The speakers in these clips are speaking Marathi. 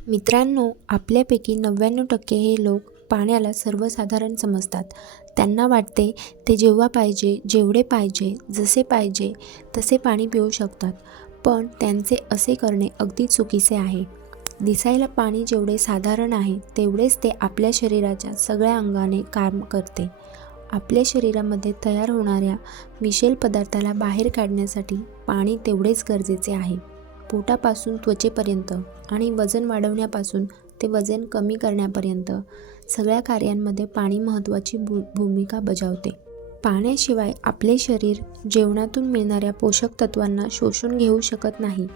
मित्रांनो, आपल्यापैकी 99% हे लोक पाण्याला सर्वसाधारण समजतात. त्यांना वाटते ते जेव्हा पाहिजे, जेवढे पाहिजे, जसे पाहिजे तसे पाणी पिऊ शकतात. पण त्यांचे असे करणे अगदी चुकीचे आहे. दिसायला पाणी जेवढे साधारण आहे, तेवढेच ते आपल्या शरीराच्या सगळ्या अंगाने काम करते. आपल्या शरीरामध्ये तयार होणाऱ्या विषैल पदार्थाला बाहेर काढण्यासाठी पाणी तेवढेच गरजेचे आहे. पोटापासून त्वचेपर्यंत आणि वजन वाढवण्यापासून ते वजन कमी करण्यापर्यंत सगळ्या कार्यांमध्ये पाणी महत्त्वाची भूमिका बजावते. पाण्याशिवाय आपले शरीर जेवणातून मिळणाऱ्या पोषक तत्वांना शोषून घेऊ शकत नाही.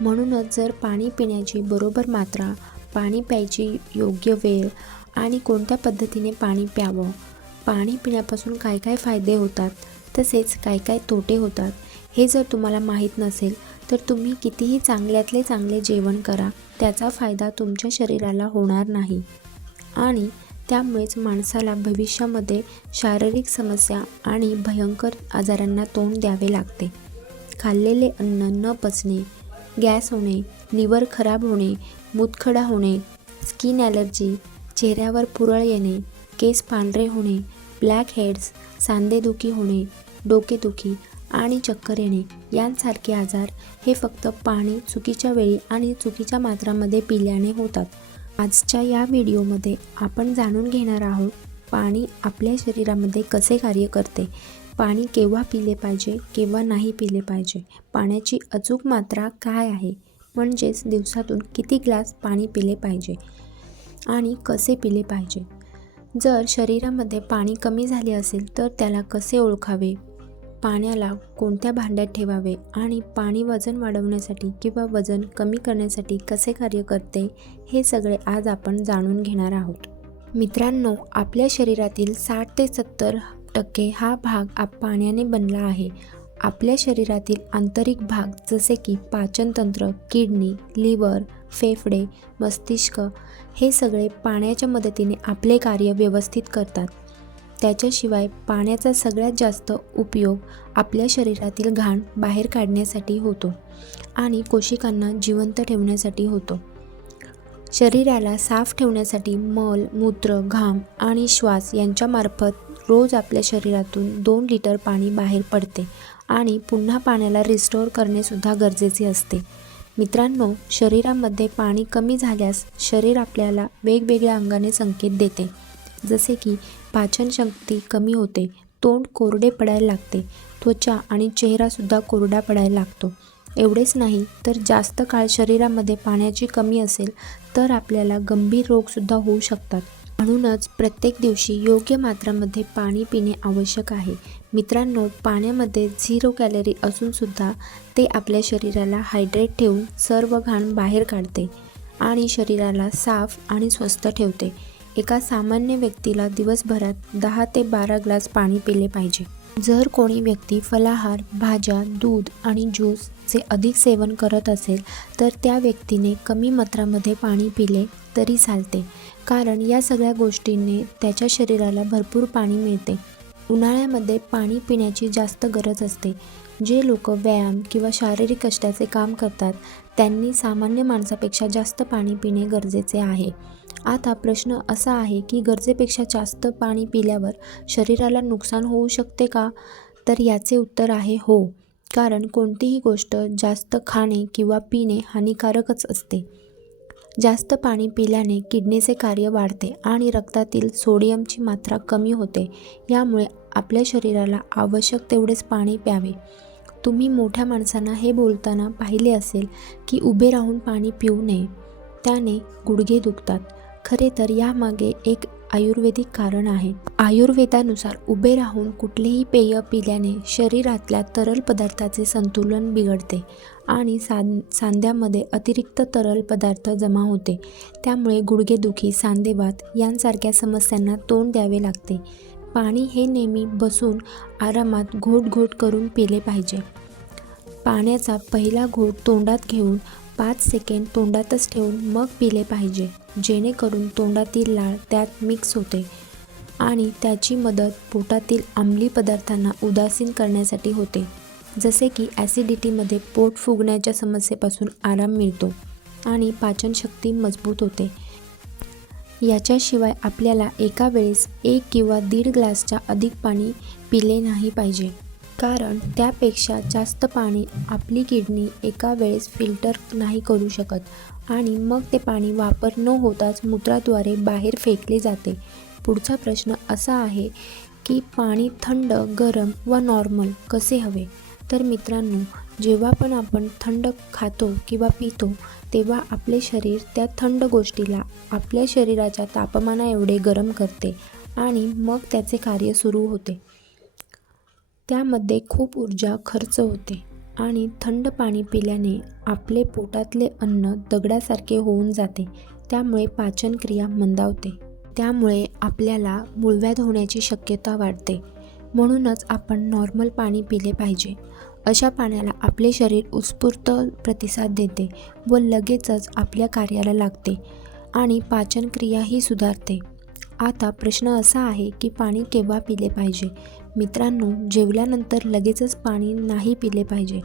म्हणूनच जर पाणी पिण्याची बरोबर मात्रा, पाणी प्यायची योग्य वेळ आणि कोणत्या पद्धतीने पाणी प्यावं, पाणी पिण्यापासून काय काय फायदे होतात, तसेच काय काय तोटे होतात, हे जर तुम्हाला माहीत नसेल तर तुम्ही कितीही चांगल्यातले चांगले जेवण करा, त्याचा फायदा तुमच्या शरीराला होणार नाही आणि त्यामुळेच माणसाला भविष्यामध्ये शारीरिक समस्या आणि भयंकर आजारांना तोंड द्यावे लागते. खाल्लेले अन्न न पचणे, गॅस होणे, लिव्हर खराब होणे, मूतखडा होणे, स्किन ॲलर्जी, चेहऱ्यावर पुरळ येणे, केस पांढरे होणे, ब्लॅक हेड्स, सांधेदुखी होणे, डोकेदुखी आणि चक्कर येणे यांसारखे आजार हे फक्त पाणी चुकीच्या वेळी आणि चुकीच्या मात्रामध्ये पिल्याने होतात. आजच्या या व्हिडिओमध्ये आपण जाणून घेणार आहोत पाणी आपल्या शरीरामध्ये कसे कार्य करते, पाणी केव्हा पिले पाहिजे, केव्हा नाही पिले पाहिजे, पाण्याची अचूक मात्रा काय आहे, म्हणजेच दिवसातून किती ग्लास पाणी पिले पाहिजे आणि कसे पिले पाहिजे. जर शरीरामध्ये पाणी कमी झाले असेल तर त्याला कसे ओळखावे, पाण्याला कोणत्या भांड्यात ठेवावे आणि पाणी वजन वाढवण्यासाठी किंवा वजन कमी करण्यासाठी कसे कार्य करते, हे सगळे आज आपण जाणून घेणार आहोत. मित्रांनो, आपल्या शरीरातील 60 ते 70% हा भाग पाण्याने बनला आहे. आपल्या शरीरातील आंतरिक भाग जसे की पाचनतंत्र, किडनी, लिव्हर, फेफडे, मस्तिष्क हे सगळे पाण्याच्या मदतीने आपले कार्य व्यवस्थित करतात. त्याच्याशिवाय पाण्याचा सगळ्यात जास्त उपयोग आपल्या शरीरातील घाण बाहेर काढण्यासाठी होतो आणि कोशिकांना जिवंत ठेवण्यासाठी होतो. शरीराला साफ ठेवण्यासाठी मल, मूत्र, घाम आणि श्वास यांच्यामार्फत रोज आपल्या शरीरातून 2 लिटर पाणी बाहेर पडते आणि पुन्हा पाण्याला रिस्टोअर करणेसुद्धा गरजेचे असते. मित्रांनो, शरीरामध्ये पाणी कमी झाल्यास शरीर आपल्याला वेगवेगळ्या अंगाने संकेत देते. जसे की पाचनशक्ती कमी होते, तोंड कोरडे पडायला लागते, त्वचा आणि चेहरासुद्धा कोरडा पडायला लागतो. एवढेच नाही तर जास्त काळ शरीरामध्ये पाण्याची कमी असेल तर आपल्याला गंभीर रोगसुद्धा होऊ शकतात. म्हणूनच प्रत्येक दिवशी योग्य मात्रामध्ये पाणी पिणे आवश्यक आहे. मित्रांनो, पाण्यामध्ये 0 कॅलरी असूनसुद्धा ते आपल्या शरीराला हायड्रेट ठेवून सर्व घाण बाहेर काढते आणि शरीराला साफ आणि स्वस्थ ठेवते. एका सामान्य व्यक्तीला दिवसभरात 10 ते 12 ग्लास पाणी पिले पाहिजे. जर कोणी व्यक्ती फलाहार, भाज्या, दूध आणि ज्यूसचे अधिक सेवन करत असेल तर त्या व्यक्तीने कमी मात्रामध्ये पाणी पिले तरी चालते, कारण या सगळ्या गोष्टींनी त्याच्या शरीराला भरपूर पाणी मिळते. उन्हाळ्यामध्ये पाणी पिण्याची जास्त गरज असते. जे लोक व्यायाम किंवा शारीरिक कष्टाचे काम करतात त्यांनी सामान्य माणसापेक्षा जास्त पाणी पिणे गरजेचे आहे. आता प्रश्न असा आहे की गरजेपेक्षा जास्त पाणी पिल्यावर शरीराला नुकसान होऊ शकते का? तर याचे उत्तर आहे हो, कारण कोणतीही गोष्ट जास्त खाणे किंवा पिणे हानिकारकच असते. जास्त पाणी पिल्याने किडनीचे कार्य वाढते आणि रक्तातील सोडियमची मात्रा कमी होते. यामुळे आपल्या शरीराला आवश्यक तेवढेच पाणी प्यावे. तुम्ही मोठ्या माणसांना हे बोलताना पाहिले असेल की उभे राहून पाणी पिऊ नये, त्याने गुडघे दुखतात. खरे तर यामागे एक आयुर्वेदिक कारण आहे. आयुर्वेदानुसार उभे राहून कुठलेही पेय पिल्याने शरीरातल्या तरल पदार्थाचे संतुलन बिघडते आणि सांध्यामध्ये अतिरिक्त तरल पदार्थ जमा होते. त्यामुळे गुडघेदुखी, सांधेवात यांसारख्या समस्यांना तोंड द्यावे लागते. पाणी हे नेहमी बसून आरामात घोट करून पिले पाहिजे. पाण्याचा पहिला घोट तोंडात घेऊन 5 सेकंद तोंडातच ठेवून मग पिले पाहिजे, जेणेकरून तोंडातील लाळ त्यात मिक्स होते आणि त्याची मदत पोटातील आम्ली पदार्थांना उदासीन करण्यासाठी होते. जसे की ॲसिडिटीमध्ये पोट फुगण्याच्या समस्येपासून आराम मिळतो. आणि पाचनशक्ती मजबूत होते. याच्याशिवाय आपल्याला एका वेळेस 1 किंवा 1.5 ग्लासच्या अधिक पाणी पिले नाही पाहिजे, कारण त्यापेक्षा जास्त पाणी आपली किडनी एका वेळेस फिल्टर नाही करू शकत आणि मग ते पाणी वापर न होताच मूत्राद्वारे बाहेर फेकले जाते. पुढचा प्रश्न असा आहे की पाणी थंड, गरम व नॉर्मल कसे हवे? तर मित्रांनो, जेव्हा पण आपण थंड खातो किंवा पितो तेव्हा आपले शरीर त्या थंड गोष्टीला आपल्या शरीराच्या तापमाना एवढे गरम करते आणि मग त्याचे कार्य सुरू होते. त्यामध्ये खूप ऊर्जा खर्च होते आणि थंड पाणी पिल्याने आपले पोटातले अन्न दगडासारखे होऊन जाते. त्यामुळे पाचनक्रिया मंदावते. त्यामुळे आपल्याला मूळव्याध होण्याची शक्यता वाढते. म्हणूनच आपण नॉर्मल पाणी पिले पाहिजे. अशा पाण्याला आपले शरीर उत्स्फूर्त प्रतिसाद देते व लगेचच आपल्या कार्याला लागते आणि पाचनक्रियाही सुधारते. आता प्रश्न असा आहे की पाणी केव्हा पिले पाहिजे? मित्रांनो, जेवल्यानंतर लगेचच पाणी नाही पिले पाहिजे,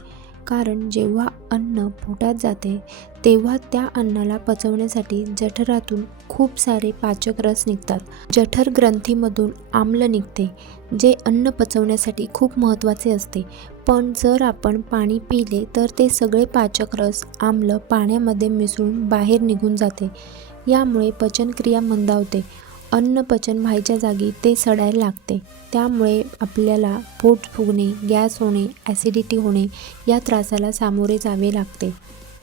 कारण जेव्हा अन्न पोटात जाते तेव्हा त्या अन्नाला पचवण्यासाठी जठरातून खूप सारे पाचक रस निघतात. जठर ग्रंथीमधून आम्ल निघते, जे अन्न पचवण्यासाठी खूप महत्त्वाचे असते. पण जर आपण पाणी पिले तर ते सगळे पाचक रस, आम्ल पाण्यामध्ये मिसळून बाहेर निघून जाते. यामुळे पचनक्रिया मंदावते. अन्न पचन व्हायच्या जागी ते सडायला लागते. त्यामुळे आपल्याला पोट फुगणे, गॅस होणे, ॲसिडिटी होणे या त्रासाला सामोरे जावे लागते.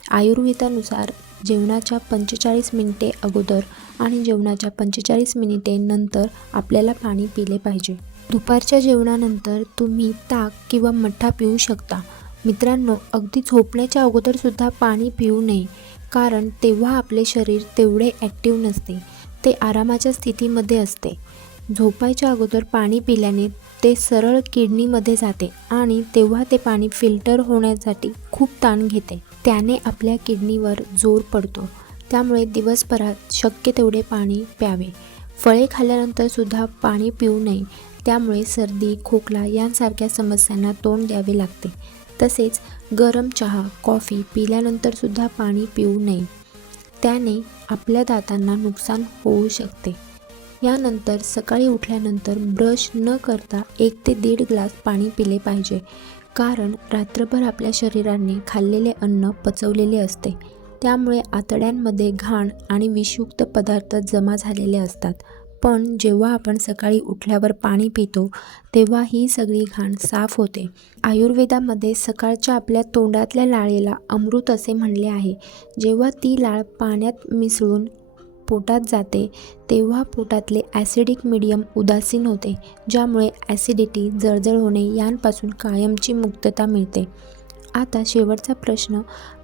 आयुर्वेदानुसार जेवणाच्या 45 मिनिटे अगोदर आणि जेवणाच्या 45 मिनिटे नंतर आपल्याला पाणी पिले पाहिजे. दुपारच्या जेवणानंतर तुम्ही ताक किंवा मठ्ठा पिऊ शकता. मित्रांनो, अगदी झोपण्याच्या अगोदरसुद्धा पाणी पिऊ नये, कारण तेव्हा आपले शरीर तेवढे ॲक्टिव्ह नसते. ते आरामाच्या स्थितीमध्ये असते. झोपायच्या अगोदर पाणी पिल्याने ते सरळ किडनीमध्ये जाते आणि तेव्हा ते पाणी फिल्टर होण्यासाठी खूप ताण घेते. त्याने आपल्या किडनीवर जोर पडतो. त्यामुळे दिवसभरात शक्य तेवढे पाणी प्यावे. फळे खाल्ल्यानंतर सुद्धा पाणी पिऊ नये. त्यामुळे सर्दी, खोकला यांसारख्या समस्यांना तोंड द्यावे लागते. तसेच गरम चहा, कॉफी पिल्यानंतरसुद्धा पाणी पिऊ नये. त्याने आपल्या दातांना नुकसान होऊ शकते. यानंतर सकाळी उठल्यानंतर ब्रश न करता 1 ते 1.5 ग्लास पाणी पिले पाहिजे, कारण रात्रभर आपल्या शरीराने खाल्लेले अन्न पचवलेले असते. त्यामुळे आतड्यांमध्ये घाण आणि विषयुक्त पदार्थ जमा झालेले असतात. पण जेव्हा आपण सकाळी उठल्यावर पाणी पितो तेव्हा ही सगळी घाण साफ होते. आयुर्वेदामध्ये सकाळच्या आपल्या तोंडातल्या लाळेला अमृत असे म्हणले आहे. जेव्हा ती लाळ पाण्यात मिसळून पोटात जाते तेव्हा पोटातले ॲसिडिक मीडियम उदासीन होते, ज्यामुळे ॲसिडिटी, जळजळ होणे यांपासून कायमची मुक्तता मिळते. आता शेवटचा प्रश्न,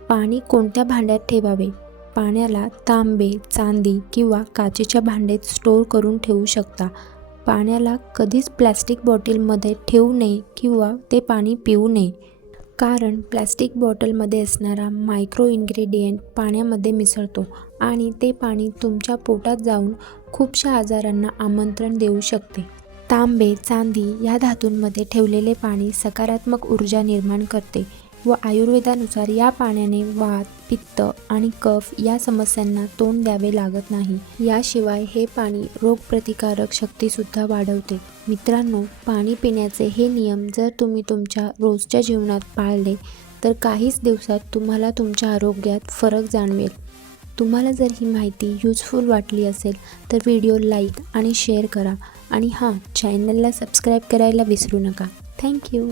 पाणी कोणत्या भांड्यात ठेवावे? पाण्याला तांबे, चांदी किंवा काचेच्या भांड्यात स्टोअर करून ठेवू शकता. पाण्याला कधीच प्लॅस्टिक बॉटलमध्ये ठेवू नये किंवा ते पाणी पिऊ नये, कारण प्लॅस्टिक बॉटलमध्ये असणारा मायक्रो इन्ग्रेडियंट पाण्यामध्ये मिसळतो आणि ते पाणी तुमच्या पोटात जाऊन खूपशा आजारांना आमंत्रण देऊ शकते. तांबे, चांदी या धातूंमध्ये ठेवलेले पाणी सकारात्मक ऊर्जा निर्माण करते व आयुर्वेदानुसार या पाण्याने वात, पित्त आणि कफ या समस्यांना तोंड द्यावे लागत नाही. याशिवाय हे पाणी रोगप्रतिकारक शक्तीसुद्धा वाढवते. मित्रांनो, पाणी पिण्याचे हे नियम जर तुम्ही तुमच्या रोजच्या जीवनात पाळले तर काहीच दिवसात तुम्हाला तुमच्या आरोग्यात फरक जाणवेल. तुम्हाला जर ही माहिती यूजफुल वाटली असेल तर व्हिडिओ लाईक आणि शेअर करा आणि चॅनलला सबस्क्राईब करायला विसरू नका. थँक्यू.